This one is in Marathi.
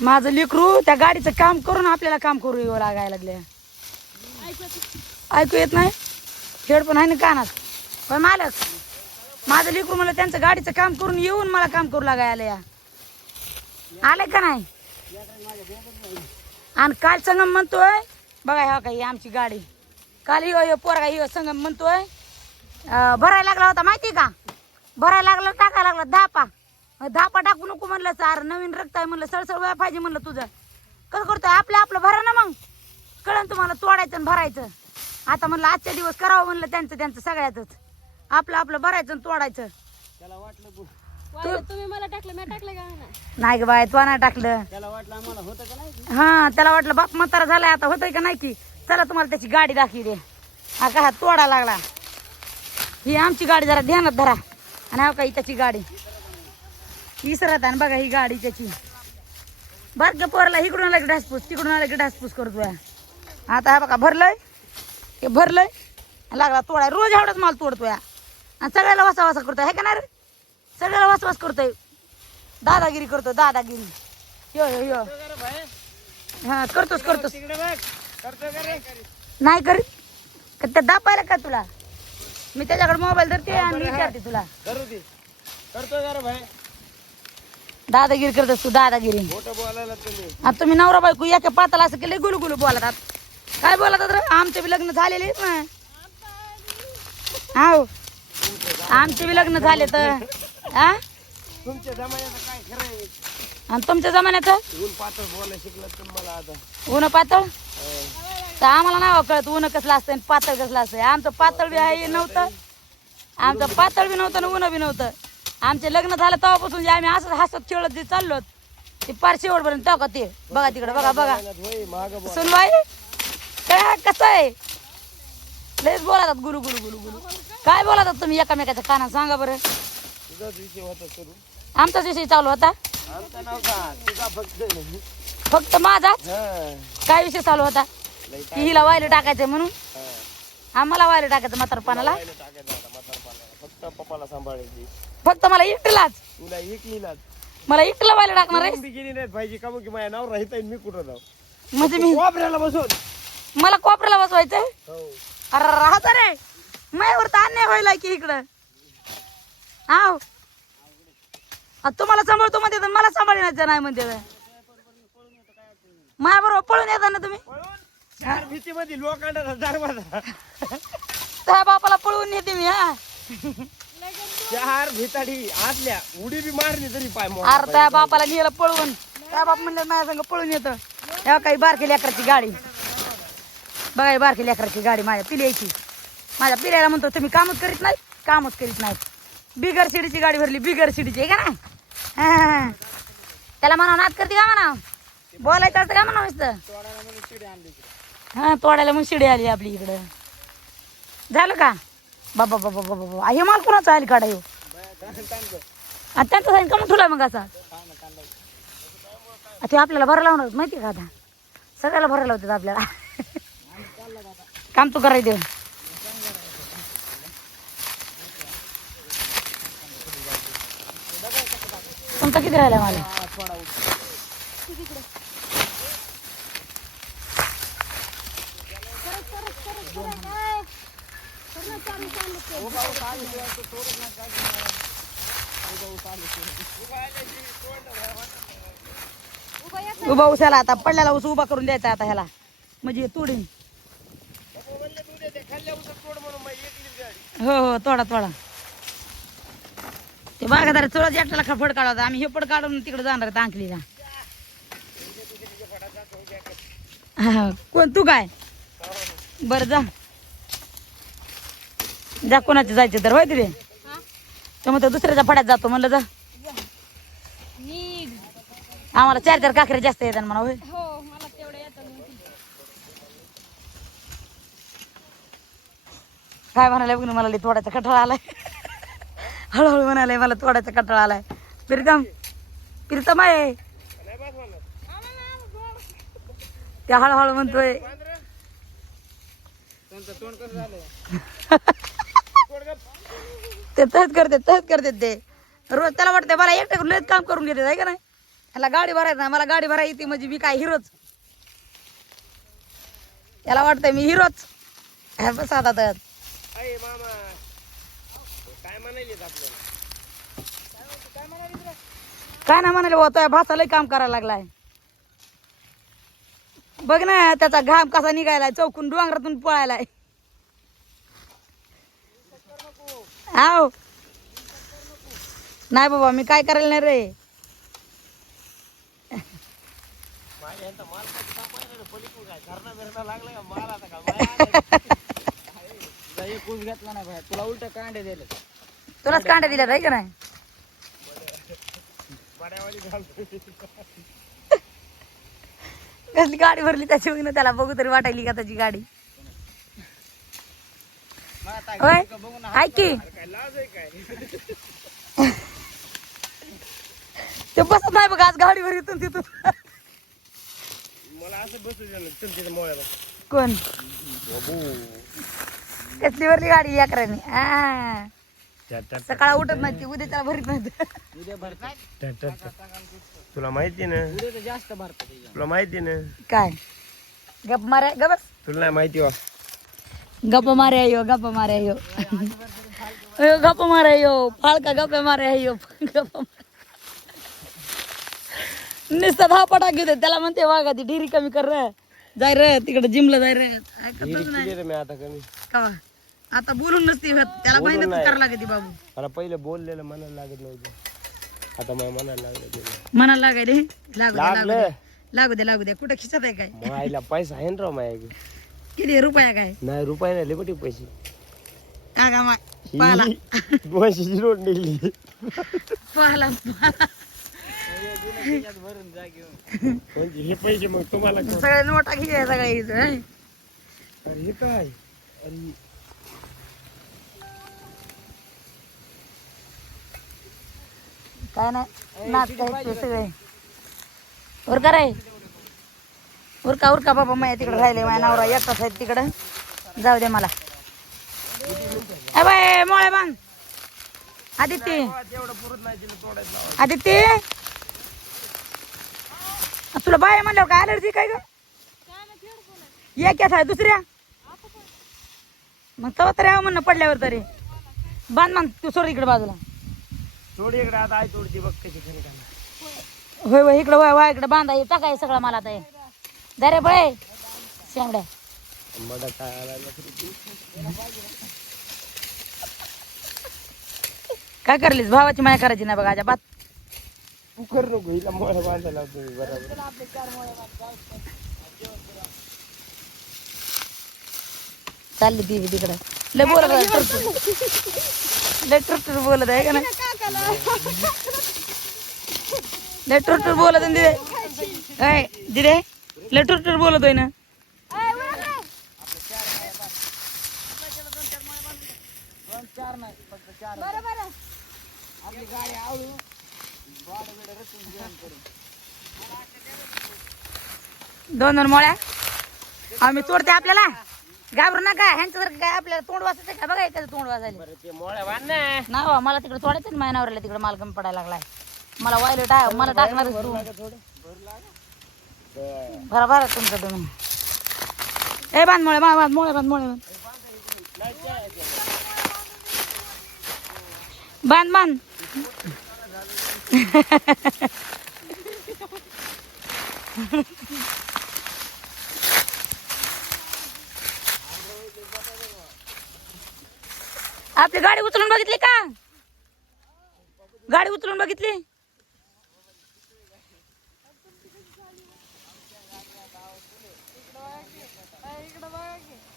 माझं लेकरू त्या गाडीचं काम करून आपल्याला काम करू येऊ लागायला लागले. ऐकू येत नाही? हेडफोन आहे ना कानात. पण मालक? माझं लेकरू मला त्यांचं गाडीचं काम करून येऊन मला काम करू लागायला या. आले का नाही? आणि काल संगम म्हणतोय बघा ह्या काही आमची गाडी. काल ह्यो पोरगा यो संगम म्हणतोय अं, भरायला लागला होता माहिती का? भरायला लागला टाकायला लागला दहा मग धापा टाकू नको म्हणलं सार. नवीन रक्त आहे म्हणलं सळसळ वया पाहिजे म्हणलं तुझं. कसं करतोय? आपलं आपलं भरा ना मग. कळण तुम्हाला तोडायचं आणि भरायचं. आता म्हणलं आजच्या दिवस करावं म्हणलं त्यांचं त्यांचं सगळ्यातच आपलं आपलं भरायचं आणि तोडायचं. त्याला वाटलं बु- वाटलं तुम्ही मला टाकलं मी टाकलं का ना नाही ग बाय तो नाही टाकलं. त्याला वाटलं आम्हाला होतं का नाही? हा त्याला वाटलं बाप म्हातारा झालाय आता होतंय का नाही की? चला तुम्हाला त्याची गाडी दाखवी दे. हा का हा तोडा लागला. ही आमची गाडी जरा ध्यानात धरा. आणि हा काही त्याची गाडी. इसरत आणि बघा ही गाडी त्याची. बर का पोरला इकडून आला की ढासपूस तिकडून आला की ढासपूस करतोय आता हा बघा भरलंय? हे भरलंय? लागला तोडाय रोज एवढाच माल तोडतोय. आणि सगळ्याला वासा वासा करतोय हे का नाही रे? सगळ्याला वास करतोय. दादागिरी करतोय दादागिरी. यो यो यो. हा करतोस करतोस. करतो नाही करीत? का त्या दापायला का तुला? मी त्याच्याकडे मोबाईल धरते आणि विचारते तुला. करतो दादागिरी करतोस तू दादागिरी. आता तुम्ही नवरा बायको एका पाताला असं केलं गुलू गुलू बोलतात काय बोलतात रे? आमचे बी लग्न झालेले ना. हाव आमचे बी लग्न झाले तर. हा आणि तुमच्या जमान्याचं? ऊन पातळ पातळ? तर आम्हाला नाही हो कळत ऊन कसलं असतं आणि पातळ कसलं असतं आमचं पातळ बी आहे हे नव्हतं. आमचं पातळ बी नव्हतं आणि ऊन बी नव्हतं. आमचे लग्न झालं तेव्हापासून जे आम्ही असं हसत खेळत जे चाललो ते पार शेवटपर्यंत तेव्हा का ते. बघा तिकडे बघा बघा. सुनबाई काय कसं आहे? लयच बोलातात गुरु गुरु गुरु गुरु. काय बोलातात तुम्ही एकामेकाच्या कानात? सांगा बरं. विषय आमचाच विषय चालू होता. फक्त माझा माझाच? काय विषय चालू होता? की हिला वायला टाकायचंय म्हणून? आम्हाला वायला टाकायचं म्हातारपणाला पाहिलं टाकायचं आता म्हातारपणाला फक्त पप्पाला सांभाळायची? फक्त मला इटलाच तुला एक लिहिला मला इटला व्हायला टाकणार आहे बी गेली नाही पाहिजे का मग की माझ्या नाव राहता मी कुठं जाऊ? म्हणजे मी वापरायला बसून. मला कोपऱ्याला बसवायचंय? हो. अरे राहता रे. माझ्यावर तर अन्याय व्हायला की इकडं. हाव आ, तुम्हाला सांभाळतो म्हणते तर मला सांभाळण्याचं नाही म्हणते माझ्या बरोबर पळून येता ना तुम्ही? चार भीतीमध्ये लोखंडाचा दरवाजा त्या बापाला पळवून येते मी हा. चार भिताडी आतल्या उडी बी मारली तरी पाय मोड अरे त्या बापाला नेलं पळवून. त्या बाप म्हणलं माझ्या संग पळून येतं. तेव्हा काही बारकी लेकराची गाडी. बघा ही बारकी लेकराची गाडी माझ्या पिल्याची. माझ्या पिल्याला म्हणतो तुम्ही कामच करीत नाही? कामच करीत नाहीत बिगर शिडीची गाडी भरली बिगर शिडीची आहे का ना हा. त्याला म्हणा नाद करते का म्हणा? बोलायचं असतं का म्हणा नुसतं? हा तोडायला मग शिडी आली आपली इकडं. झालं का? बाबा बाबा बाबा बाबा हे माल कुणाचा आली काढा येऊ आणि त्यांचा साईन कमून ठेवला मग असा? ते आपल्याला भरायला लावणार माहिती आहे का आता? सगळ्याला भरायला होतात आपल्याला. काम तू करायचे तुमचा किती राहिला मला? उभा उसाला आता पडल्याला उस उभा करून द्यायचा आता ह्याला. म्हणजे तोडीन. हो हो तोडा तोडा. ते बागादार चोळा एकट्याला खा फड काढा आम्ही हे फड काढून तिकडे जाणार आहेत अंकलीला. हा, कोण तू काय? बरं जा. जा कोणाचे जायचे तर होय तिथे तर मग दुसऱ्याच्या फड्यात जातो म्हणलं जा. आम्हाला चार चार काकऱ्या जास्त येतात म्हणा होय. हो मला तेवढं येतं नाही. काय म्हणाले बघ ना, मला लई तोडायचा कटाळा आलाय. हळूहळू म्हणाले मला तोडायचा कटाळा आलाय. प्रीतम प्रीतम आहे. ते हळूहळू म्हणतोय. तोंड कसं झालं ते तहत करते तहत करते ते. रोज त्याला वाटतं मला एकटं लयच काम करून घेते आहे का नाही? ह्याला गाडी भरायचं नाही मला गाडी भरायची येते म्हणजे मी काय हिरोच. याला वाटतंय मी हिरोच. ह्या बस आता मामा काय नाही म्हणाले होतोय भासा लय काम करायला लागलाय. बघ ना त्याचा घाम कसा निघायलाय चौकून डोंगरातून पळायलाय. आव. नाही बाबा मी काय करायला नाही रे? एकूण घेतला ना भाई तुला उलट कांडे दिले तुलाच कांड्या दिल्या आहे का नाही? कसली गाडी भरली त्याची बघ ना त्याला बघू तरी वाटायली का त्याची गाडी? होय ऐक की. काय लाज आहे काय ते बसत नाही बघ आज गाडीवर इथून तिथून. मला असं बसू दे ना चल तिथं मोळ्याला. कोण? कसली भरली गाडी याकराने. हा. सकाळ उठत नाही ती उद्या त्याला भरीत नाही उद्या भरतात. तुला माहिती ना? उद्या जास्त भरतात. तुला माहिती ना? काय? गप मारे गबस तुला नाही माहिती वा गप्प मारे यो गप्प मारे यो अयो, गप्प मारे यो फाळका गप्प मारे यो गप्प. नुसतं धावपटा घेते त्याला म्हणते वागा ती ढिरी कमी कर रे. जाय रे तिकडे जिमला जाय रे. ऐकतच नाही. मी आता कमी? कवा आता बोलून नसती होत. त्याला मेहनत. करायला लागते बाबू. मला पहिलं बोललेलं म्हणायला लागत नव्हतं. आता मला म्हणायला लागलं लागाय रे लागू दे लागू लागलं? दे लागू दे लागू दे. कुठं खिचत आहे काय? आईला पैसा आहे ना राव माझ्याकडे किती रुपया काय? नाही रुपये नाही लिबटी पैसे. का का माय पाला. म्हशीची रोड निघली पाला पाला. म्हणजे हे पैसे मग तुम्हाला कोण- सगळे नोटा घे सगळे इथं, हं? अरे हे काय? अरे. काय नाही नाचता येते सगळे. उरका रे. उरका उरका बाबा माझ्या तिकडे राहिले माझ्या नवरा एकटाच आहेत तिकडं. जाऊ दे मला. बाय मोळे बांध आदित्य. आदित्य. तुला बाय म्हणल्यावर काय अलर्जी काय ग? एक आहे दुसऱ्या. मग तवा तरी म्हणणं पडल्यावर तरी. बांध बांध तू सोड इकडे बाजूला. सोड इकडे आता आई तोडती बघ कशी खरी का होय होय इकडं होय होय इकडं बांधा टाकाय सगळं मला आता दरे बळे शेंगड्या. काय करलीस? भावाची माया करायची नाही बघा बात तू कर नको हिला मोळ्या बांधायला लावतो बरोबर चालली ती तिकडे. लय बोलत आहे लय टुरटुर बोलत आहे का नाही? लय टुरटुर बोलत आहे दिदे काय दिदे. लय टुरटुर बोलत आहे ना. दोन दोन मोळ्या. आम्ही तोडते आपल्याला. घाबरू नका. ह्यांचं जर काय आपल्याला तोंड वाचायचं का? बघा एखादं तोंड बांध ना. बा, मला तिकडे तोडायचं ना मायनावरला तिकडे माल कमी पडायला लागलाय. मला वायले टाक मला टाकणार भरा भरा तुमचं तुम्ही ए बांध मोळे बांध बांधमोळे बांध बांध बांध बांध. आपली गाडी उचलून बघितली का? गाडी उचलून बघितली? লাগে